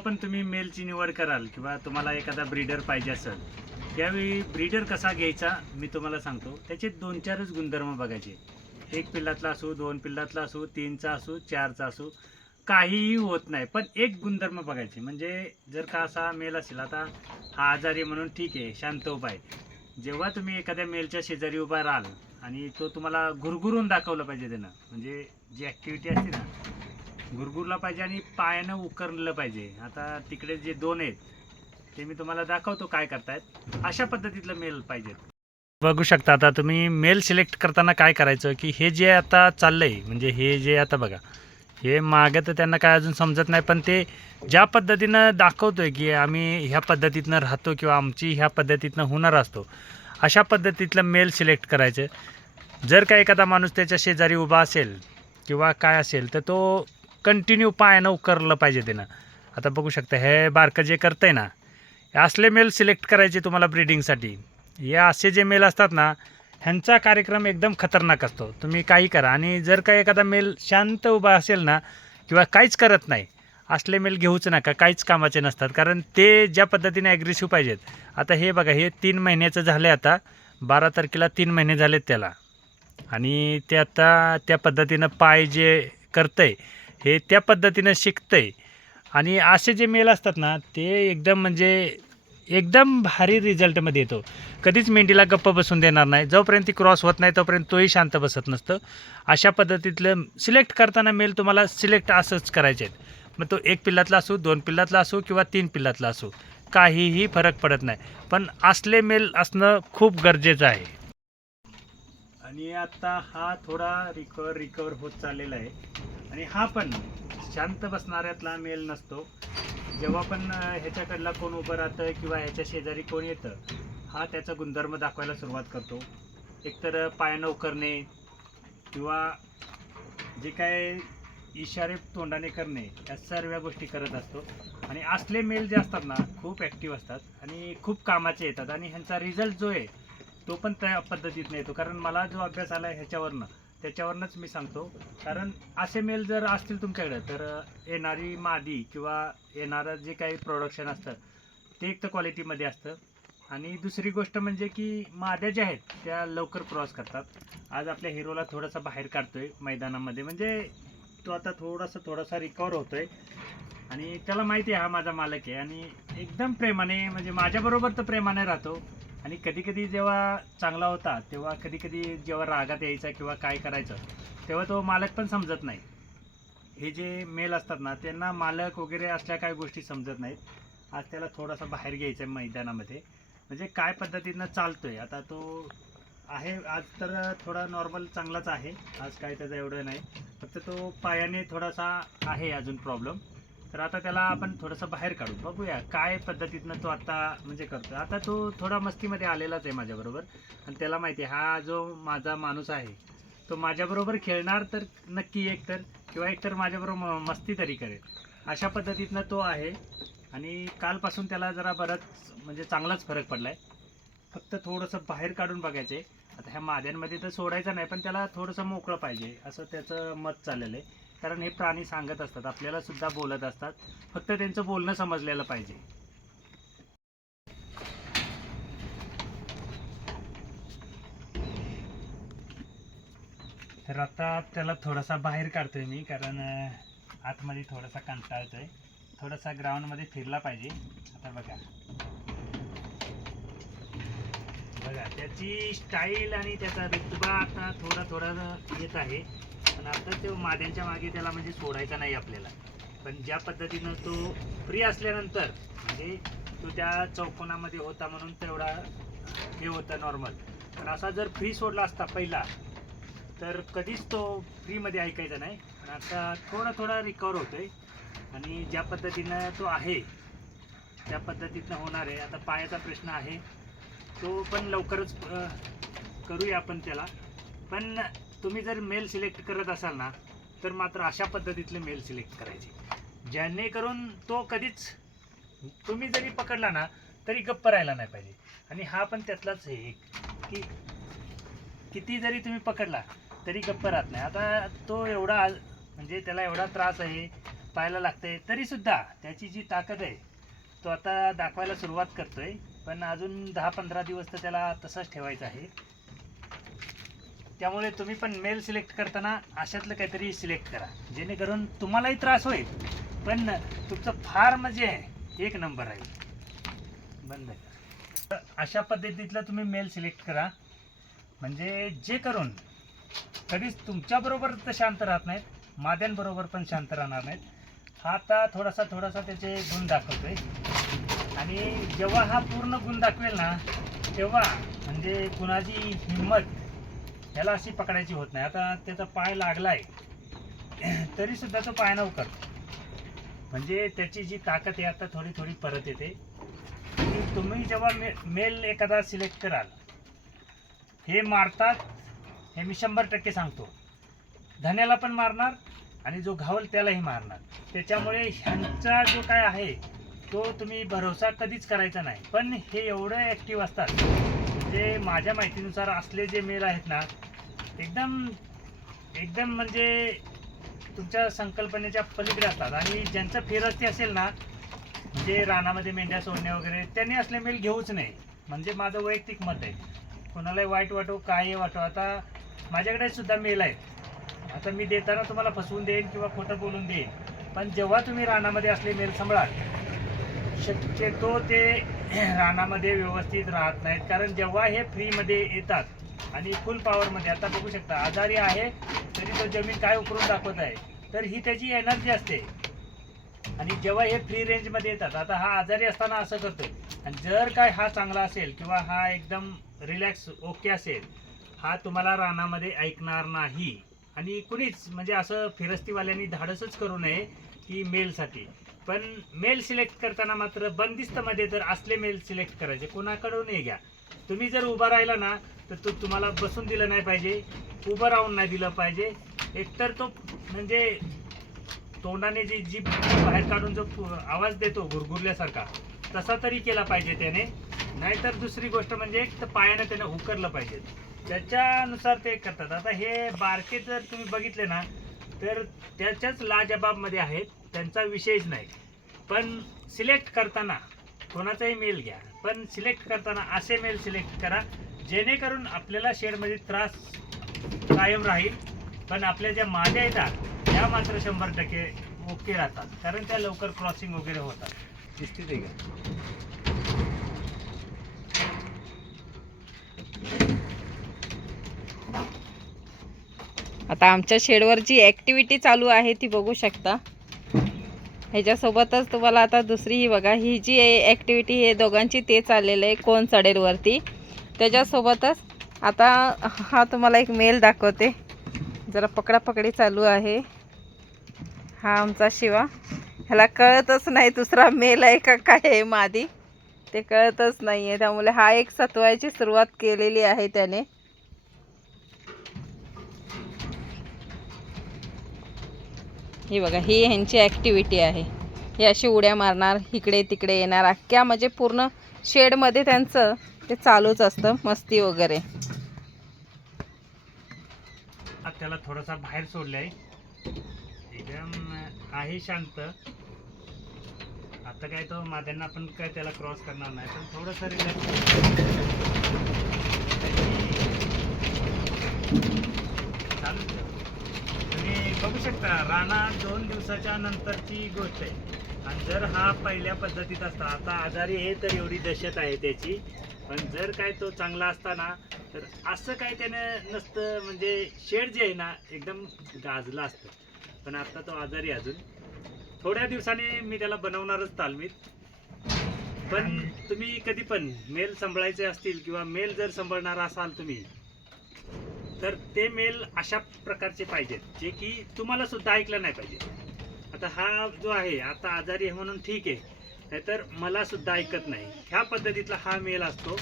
पण तुम्ही मेलची निवड कराल किंवा तुम्हाला एखादा ब्रीडर पाहिजे असेल, त्यावेळी ब्रीडर कसा घ्यायचा मी तुम्हाला सांगतो. त्याचे 2-4च गुणधर्म बघायचे. एक पिल्लातला असो, 2 पिल्लातला असो, 3चा असो, 4चा असो, काहीही होत नाही. पण एक गुणधर्म बघायचे. म्हणजे जर का असा मेल असेल, आता हा आजारी म्हणून ठीक आहे, शांत उभा आहे. जेव्हा तुम्ही एखाद्या मेलच्या शेजारी उभा राहाल आणि तो तुम्हाला घुरघुरून दाखवलं पाहिजे त्यानं, म्हणजे जी ॲक्टिव्हिटी असते ना, गुरगुरला पाहिजे आणि पायानं उकरलं पाहिजे. आता तिकडे जे 2 आहेत ते मी तुम्हाला दाखवतो काय करतायत. अशा पद्धतीतलं मेल पाहिजेत. बघू शकता आता तुम्ही मेल सिलेक्ट करताना काय करायचं, की हे जे आता चाललंय म्हणजे हे जे आता बघा, हे मागं तर त्यांना काय अजून समजत नाही, पण ते ज्या पद्धतीनं दाखवतोय की आम्ही ह्या पद्धतीतनं राहतो किंवा आमची ह्या पद्धतीतनं होणार असतो, अशा पद्धतीतलं मेल सिलेक्ट करायचं. जर का एखादा माणूस त्याच्या शेजारी उभा असेल किंवा काय असेल, तर तो कंटिन्यू पायानं उकरलं पाहिजे त्यानं. आता बघू शकता हे बारकं जे करतंय ना, हे असले मेल सिलेक्ट करायचे तुम्हाला ब्रीडिंगसाठी. हे असे जे मेल असतात ना, ह्यांचा कार्यक्रम एकदम खतरनाक असतो. तुम्ही काही करा आणि जर का एखादा मेल शांत उभा असेल ना किंवा काहीच करत नाही, असले मेल घेऊच नका, काहीच कामाचे नसतात. कारण ते ज्या पद्धतीने ॲग्रेसिव्ह पाहिजेत. आता हे बघा, हे 3 महिन्याचं झालं आहे. आता 12 तारखेला 3 महिने झालेत त्याला आणि ते आता त्या पद्धतीनं पाय जे करतंय, हे त्या पद्धतीनं शिकतंय. आणि असे जे मेल असतात ना, ते एकदम म्हणजे एकदम भारी रिझल्टमध्ये येतो. कधीच मेंढीला गप्प बसून देणार नाही. जोपर्यंत ती क्रॉस होत नाही तोपर्यंत तोही शांत बसत नसतं. अशा पद्धतीतलं सिलेक्ट करताना मेल तुम्हाला सिलेक्ट असंच करायचे आहेत. मग तो 1 पिल्लातला असो, 2 पिल्लातला असो किंवा 3 पिल्लातला असो, काहीही फरक पडत नाही. पण असले मेल असणं खूप गरजेचं आहे. आणि आता हा थोडा रिकवर होत चाललेला आहे. आणि हा पण शांत बसणाऱ्यातला मेल नसतो. जेव्हा पण ह्याच्याकडला कोण उभं राहतं किंवा ह्याच्या शेजारी कोण येतं, हा त्याचा गुणधर्म दाखवायला सुरुवात करतो. एकतर पायानं उकरणे किंवा जे काय इशारे तोंडाने करणे, या सर्व गोष्टी करत असतो. आणि असले मेल जे असतात ना, खूप ॲक्टिव्ह असतात आणि खूप कामाचे येतात आणि ह्यांचा रिझल्ट जो आहे तो पण त्या पद्धतीतनं येतो. कारण मला जो अभ्यास आला आहे ह्याच्यावरनं, त्याच्यावरनंच मी सांगतो. कारण असे मेल जर असतील तुमच्याकडे, तर येणारी मादी किंवा येणारं जे काही प्रोडक्शन असतं ते एक तर क्वालिटीमध्ये असतं. आणि दुसरी गोष्ट म्हणजे की माद्या ज्या आहेत त्या लवकर क्रॉस करतात. आज आपल्या हिरोला थोडासा बाहेर काढतोय मैदानामध्ये, म्हणजे तो आता थोडासा रिकवर होतोय आणि त्याला माहिती आहे हा माझा मालक आहे आणि एकदम प्रेमाने, म्हणजे माझ्याबरोबर तर प्रेमाने राहतो. आणि कधी कधी जेव्हा चांगला होता तेव्हा कधी कधी जेव्हा रागात यायचा किंवा काय करायचं, तेव्हा तो मालक पण समजत नाही. हे जे मेल असतात ना, त्यांना मालक वगैरे असल्या काही गोष्टी समजत नाहीत. आज त्याला थोडासा बाहेर घ्यायचं आहे मैदानामध्ये, म्हणजे काय पद्धतीनं चालतोय. आता तो आहे आज तर थोडा नॉर्मल चांगलाच आहे. आज काय त्याचं एवढं नाही, फक्त तो पायाने थोडासा आहे अजून प्रॉब्लेम. तर आता त्याला आपण थोडंसं बाहेर काढू, बघूया काय पद्धतीतनं तो आता म्हणजे करतो. आता तो थोडा मस्तीमध्ये आलेलाच आहे माझ्याबरोबर आणि त्याला माहिती आहे हा जो माझा माणूस आहे तो माझ्याबरोबर खेळणार तर नक्की, एकतर माझ्याबरोबर मस्ती तरी करेल. अशा पद्धतीतनं तो आहे. आणि कालपासून त्याला जरा बरंच म्हणजे चांगलाच फरक पडला आहे. फक्त थोडंसं बाहेर काढून बघायचं आहे. आता ह्या माद्यांमध्ये तर सोडायचं नाही, पण त्याला थोडंसं मोकळं पाहिजे असं त्याचं मत चाललेलं आहे. कारण हे प्राणी सांगत असतात, आपल्याला सुद्धा बोलत असतात, फक्त त्यांचं बोलणं समजलेलं पाहिजे. तर आता त्याला थोडासा बाहेर काढतोय मी, कारण आतमध्ये थोडासा कंटाळतोय. थोडासा ग्राउंडमध्ये फिरला पाहिजे. आता बघा बघा त्याची स्टाईल आणि त्याचा रुतबा आता थोडा येत आहे. पण आता तो माद्यांच्या मागे त्याला म्हणजे सोडायचा नाही आपल्याला. पण ज्या पद्धतीनं तो फ्री असल्यानंतर, म्हणजे तो त्या चौकोनामध्ये होता म्हणून तेवढा हे होतं नॉर्मल. पण असा जर फ्री सोडला असता पहिला, तर कधीच तो फ्रीमध्ये ऐकायचा नाही. पण आता थोडा रिकवर होतोय आणि ज्या पद्धतीनं तो आहे त्या पद्धतीनं होणार आहे. आता पायाचा प्रश्न आहे, तो पण लवकरच करूया आपण त्याला. पण तुम्ही जर मेल सिलेक्ट करत असाल ना, तर मात्र अशा पद्धतीतले मेल सिलेक्ट करायचे जेणेकरून तो कधीच, तुम्ही जरी पकडला ना तरी गप्प राहायला नाही पाहिजे. आणि हा पण त्यातलाच आहे एक, की किती जरी तुम्ही पकडला तरी गप्प राहत नाही. आता तो एवढा म्हणजे त्याला एवढा त्रास आहे पाहायला लागते, तरी सुद्धा त्याची जी ताकद आहे तो आता दाखवायला सुरुवात करतोय. पण अजून 10-15 दिवस तर त्याला तसंच ठेवायचं आहे. त्यामुळे तुम्ही पण मेल सिलेक्ट करताना अशातलं काहीतरी सिलेक्ट करा, जेणेकरून तुम्हालाही त्रास होईल पण तुमचं फार म्हणजे एक नंबर आहे. बंद करा. अशा पद्धतीतलं तुम्ही मेल सिलेक्ट करा, म्हणजे जे करून कधीच तुमच्याबरोबर तर शांत राहत नाहीत, माद्यांबरोबर पण शांत राहणार नाहीत. हा आता थोडासा त्याचे गुण दाखवतोय, आणि जेव्हा हा पूर्ण गुण दाखवेल ना, तेव्हा म्हणजे कुणाची हिंमत ह्याला अशी पकडायची होत नाही. आता त्याचा पाय लागलाय तरी सुद्धा तो पाय उकरतो, म्हणजे त्याची जी ताकद आहे आता थोडी परत येते. तुम्ही जेव्हा मेल एखादा सिलेक्ट कराल, हे मारतात हे मी 100% सांगतो. धन्याला पण मारणार आणि जो घावल त्यालाही मारणार. त्याच्यामुळे ह्यांचा जो काय आहे तो तुम्ही भरोसा कधीच करायचा नाही. पण हे एवढे ॲक्टिव्ह असतात, म्हणजे माझ्या माहितीनुसार असले जे मेल आहेत ना, एकदम म्हणजे तुमच्या संकल्पनेच्या पलीकडे असतात. आणि ज्यांचं फिरस्ती असेल ना, म्हणजे रानामध्ये मेंढ्या सोडणे वगैरे, त्यांनी असले मेल घेऊच नाही, म्हणजे माझं वैयक्तिक मत आहे. कोणालाही वाईट वाटो काही वाटो, आता माझ्याकडे सुद्धा मेल आहेत. आता मी देताना तुम्हाला फसवून देईन किंवा खोटं बोलून देईन, पण जेव्हा तुम्ही रानामध्ये असले मेल सांभाळाल, शक्यतो ते रानामध्ये व्यवस्थित राहत नाहीत. कारण जेव्हा हे फ्रीमध्ये येतात आणि फुल पॉवरमध्ये, आता बघू शकता आजारी आहे तरी तो जमीन काय उकरून दाखवत आहे, तर ही त्याची एनर्जी असते. आणि जेव्हा हे फ्री रेंजमध्ये येतात, आता हा आजारी असताना असं करतोय, आणि जर काय हा चांगला असेल किंवा हा एकदम रिलॅक्स ओके असेल, हा तुम्हाला रानामध्ये ऐकणार नाही. आणि कुणीच म्हणजे असं फिरस्तीवाल्यांनी धाडसच करू नये की मेलसाठी. पण मेल सिलेक्ट करताना मात्र बंदिस्तमध्ये जर असले मेल सिलेक्ट करायचे, कोणाकडूनही घ्या. तुम्ही जर उभा राहिला ना, तर तो तुम्हाला बसून दिलं नाही पाहिजे, उभं राहून नाही दिलं पाहिजे. एकतर तो म्हणजे तोंडाने जी जीभ बाहेर काढून जो आवाज देतो गुरगुरल्यासारखा, तसा तरी केला पाहिजे त्याने. नाहीतर दुसरी गोष्ट म्हणजे तर पायाने त्याने उकरलं पाहिजे, त्याच्यानुसार ते करतात. आता हे बारके जर तुम्ही बघितले ना, तर त्याच्याच लाजबाबमध्ये आहेत, त्यांचा विषयच नाही. पण सिलेक्ट करताना कोणाचाही मेल घ्या, पण सिलेक्ट करताना असे मेल सिलेक्ट करा जेणेकरून आपल्याला शेडमध्ये त्रास कायम राहील. पण आपल्या ज्या माद्या येतात त्या मात्र 100% ओके राहतात, कारण त्या लवकर क्रॉसिंग वगैरे होतात. दिसते ते का? आता आमच्या शेडवर जी ॲक्टिव्हिटी चालू आहे ती बघू शकता. ह्याच्यासोबतच तुम्हाला आता दुसरी ही बघा, ही जी ॲक्टिव्हिटी हे दोघांची ते चाललेलं आहे, कोण चढेल वरती. त्याच्यासोबतच आता हा तुम्हाला एक मेल दाखवते, जरा पकडापकडी चालू आहे. हा आमचा शिवा, ह्याला कळतच नाही दुसरा मेल आहे का काय आहे मादी, ते कळतच नाही आहे. त्यामुळे हा एक सतवायची सुरुवात केलेली आहे त्याने. ही बघा, ही ह्यांची ॲक्टिव्हिटी आहे. हे अशी उड्या मारणार, इकडे तिकडे येणार, अख्ख्या म्हणजे पूर्ण शेडमध्ये त्यांचं ते चालूच असतं मस्ती वगैरे. त्याला थोडासा बाहेर सोडलाय, एकदम आहे शांत. आता काय तो माद्यांना आपण काय त्याला क्रॉस करणार नाही, पण थोडंसं रिलॅक्स चालू. तुम्ही बघू शकता राणा 2 दिवसाच्या नंतरची गोष्ट आहे. आणि जर हा पहिल्या पद्धतीत असता, आता आजारी आहे तर एवढी दहशत आहे त्याची, पण जर काय तो चांगला असता ना, तर असं काय त्यानं नसतं. म्हणजे शेड जे आहे ना एकदम गाजलं असतं. पण आता तो आजारी, अजून थोड्या दिवसाने मी त्याला बनवणारच तालमीत. पण तुम्ही कधी पण मेल सांभाळायचे असतील किंवा मेल जर सांभाळणार असाल तुम्ही, तर ते मेल अशा प्रकारचे पाहिजेत जे की तुम्हाला सुद्धा ऐकलं नाही पाहिजे. आता हा जो आहे आता आजारी आहे म्हणून ठीक आहे, नाहीतर मला सुद्धा ऐकत नाही, ह्या पद्धतीतला हा मेल असतो.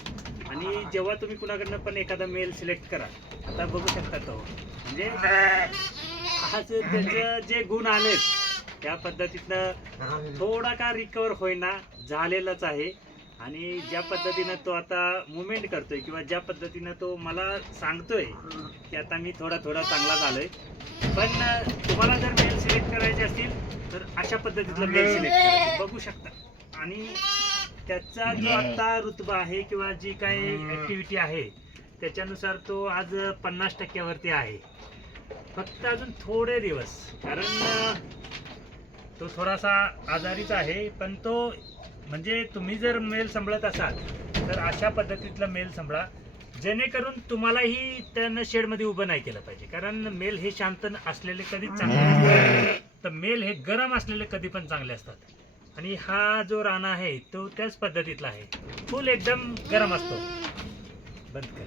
आणि जेव्हा तुम्ही कुणाकडनं पण एखादा मेल सिलेक्ट करा, आता बघू शकता तो म्हणजे आज त्याचं जे गुण आलेत त्या पद्धतीतनं थोडा का रिकवर होईना झालेलाच आहे. आणि ज्या पद्धतीनं तो आता मुवमेंट करतोय किंवा ज्या पद्धतीनं तो मला सांगतोय की आता मी थोडा चांगला झालोय. पण तुम्हाला जर मेल सिलेक्ट करायचे असतील तर अशा पद्धतीतलं मेल सिलेक्ट करायचं बघू शकता. आणि त्याचा जो आता रुतबा आहे किंवा जी काही ऍक्टिव्हिटी आहे त्याच्यानुसार तो आज 50% वरती आहे. फक्त अजून थोडे दिवस, कारण तो थोडासा आजारीच आहे, पण तो म्हणजे तुम्ही जर मेल सांभाळत असाल तर अशा पद्धतीतला मेल सांभाळा, जेणेकरून तुम्हालाही त्यानं शेडमध्ये उभं नाही केलं पाहिजे. कारण मेल हे शांत असलेले कधीच चांगले असतात, तर मेल हे गरम असलेले कधी पण चांगले असतात. आणि हा जो राणा आहे तो त्याच पद्धतीतला आहे, फुल एकदम गरम असतो. बंद कर.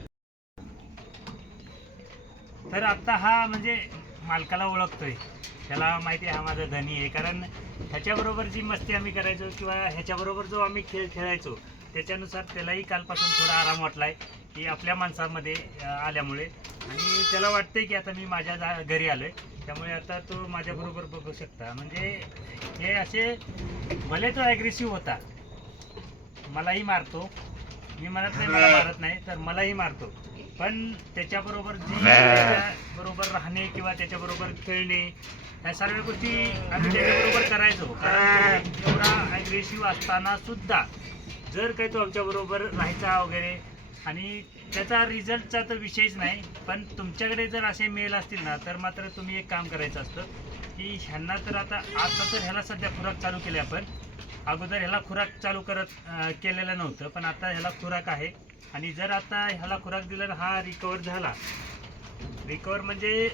तर आता हा म्हणजे मालकाला ओळखतोय, त्याला माहिती आहे हा माझा धनी आहे. कारण ह्याच्याबरोबर जी मस्ती आम्ही करायचो किंवा ह्याच्याबरोबर जो आम्ही खेळ खेळायचो त्याच्यानुसार त्यालाही कालपासून थोडा आराम वाटलाय की आपल्या माणसामध्ये आल्यामुळे. आणि त्याला वाटतंय की आता मी माझ्या घरी आलोय, त्यामुळे आता तो माझ्याबरोबर बघू शकता. म्हणजे हे असे भले तो ॲग्रेसिव्ह होता, मलाही मारतो, मी म्हणत नाही मला मारत नाही, तर मलाही मारतो. पण त्याच्याबरोबर बरोबर राहणे किंवा त्याच्याबरोबर खेळणे ह्या सर्व गोष्टी आम्ही त्याच्याबरोबर करायचो. कारण एवढा ॲग्रेसिव्ह असताना सुद्धा जर काही तो आमच्याबरोबर राहायचा वगैरे, आणि त्याचा रिझल्टचा तर विषयच नाही. पण तुमच्याकडे जर असे मेल असतील ना तर मात्र तुम्ही एक काम करायचं असतं की ह्यांना तर आता तर ह्याला सध्या खुराक चालू केली आपण. अगोदर ह्याला खुराक चालू केलेलं नव्हतं, पण आता ह्याला खुराक आहे. आणि जर आता ह्याला खुराक दिला हा रिकवर झाला, रिकवर म्हणजे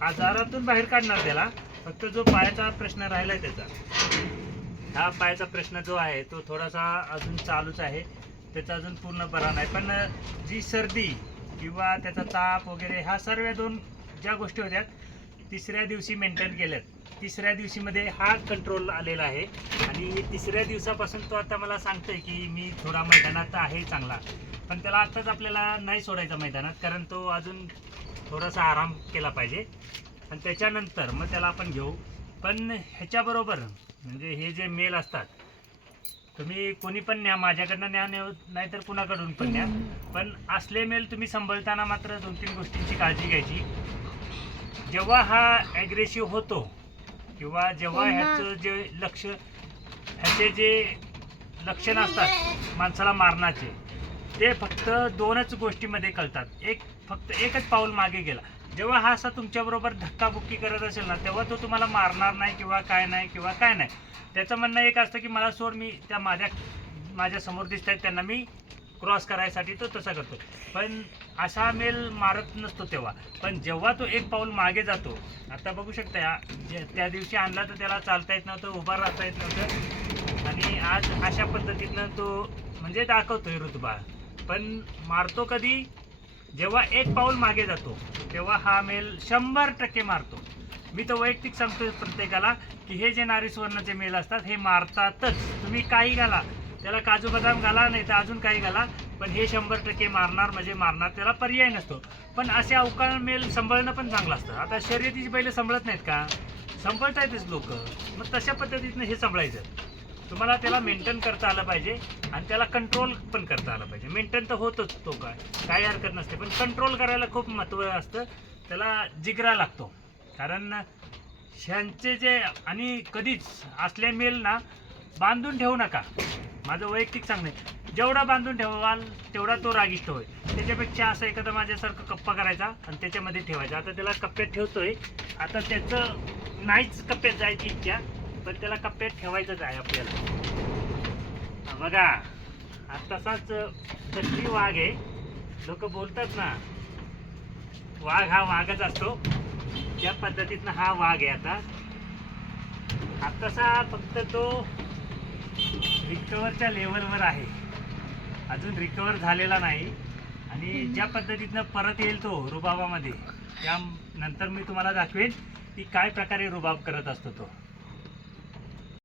आजारातून बाहेर काढणार त्याला. फक्त जो पायाचा प्रश्न राहिलाय त्याचा, हा पायाचा प्रश्न जो आहे तो थोडासा अजून चालूच आहे, त्याचा अजून पूर्ण बरा नाही. पण जी सर्दी किंवा त्याचा ताप वगैरे ह्या सर्व दोन ज्या गोष्टी होत्या तिसऱ्या दिवशी मेंटेन केल्यात. तिसऱ्या दिवशीमध्ये हा कंट्रोल आलेला आहे. आणि तिसऱ्या दिवसापासून तो आता मला सांगतोय की मी थोडा मैदानात आहे चांगला, पण त्याला आत्ताच आपल्याला नाही सोडायचं मैदानात, कारण तो अजून थोडासा आराम केला पाहिजे. आणि त्याच्यानंतर मग त्याला आपण घेऊ. पण ह्याच्याबरोबर म्हणजे हे जे मेल असतात तुम्ही कोणी पण न्या, माझ्याकडनं न्या, नाही तर कुणाकडून पण न्या, पण असले मेल तुम्ही सांभाळताना मात्र 2-3 गोष्टींची काळजी घ्यायची. जेव्हा हा ॲग्रेसिव्ह होतो किंवा जेव्हा ह्याचं जे ह्याचे जे लक्षण असतात माणसाला मारण्याचे, ते फक्त 2च गोष्टीमध्ये कळतात. फक्त एकच पाऊल मागे गेला. जेव्हा हा असा तुमच्याबरोबर धक्काबुक्की करत असेल ना, तेव्हा तो तुम्हाला मारणार नाही किंवा काय नाही. त्याचं म्हणणं एक असतं की मला सोड, मी त्या माझ्या समोर दिसत आहेत त्यांना मी क्रॉस करायसाठी तो तसा करतो. पण असा मेल मारत नसतो तेव्हा. पण जेव्हा तो एक पाऊल मागे जातो, आता बघू शकता त्या दिवशी आणला तर त्याला चालता येत नव्हतं, उभा राहता येत नव्हतं, आणि आज अशा पद्धतीनं तो म्हणजे दाखवतोय रुतबा. पण मारतो कधी, जेव्हा एक पाऊल मागे जातो तेव्हा हा मेल 100% मारतो. मी तर वैयक्तिक सांगतो प्रत्येकाला की हे जे नारी सुवर्णाचे मेल असतात हे मारतातच. तुम्ही काही घाला, त्याला काजू बदाम घाला, नाही तर अजून काही घाला, पण हे 100% मारणार म्हणजे मारणार, त्याला पर्याय नसतो. पण असे अवकाळ मेल सांभाळणं पण चांगलं असतं. आता शर्यतीची बैल सांभाळत नाहीत का, सांभाळतायतच लोक, मग तशा पद्धतीनं हे सांभाळायचं. तुम्हाला त्याला मेंटेन करता आलं पाहिजे आणि त्याला कंट्रोल पण करता आलं पाहिजे. मेंटेन तर होतच, तो काही हरकत नसते, पण कंट्रोल करायला खूप महत्त्व असतं, त्याला जिगरा लागतो. कारण ह्यांचे जे, आणि कधीच असले मेल ना बांधून ठेवू नका. माझं वैयक्तिक सांगणे, जेवढा बांधून ठेवाल तेवढा तो रागिष्ट होईल. त्याच्यापेक्षा असं एखादा माझ्यासारखं कप्पा करायचा आणि त्याच्यामध्ये ठेवायचा. आता त्याला कप्प्यात ठेवतोय, आता त्याचं नाहीच कप्प्यात जायची इच्छा, पण त्याला कप्प्यात ठेवायचंच आहे आपल्याला. बघा तसाच दक्षिणी वाघ आहे. लोक बोलतात ना वाघ हा वाघच असतो, त्या पद्धतीतनं हा वाघ आहे. आता तसा फक्त तो रिकवरच्या लेवलवर आहे, अजून रिकवर झालेला नाही. आणि ज्या पद्धतीतनं परत येईल तो रुबाबामध्ये, त्यानंतर मी तुम्हाला दाखवेन की काय प्रकारे रुबाब करत असतो तो.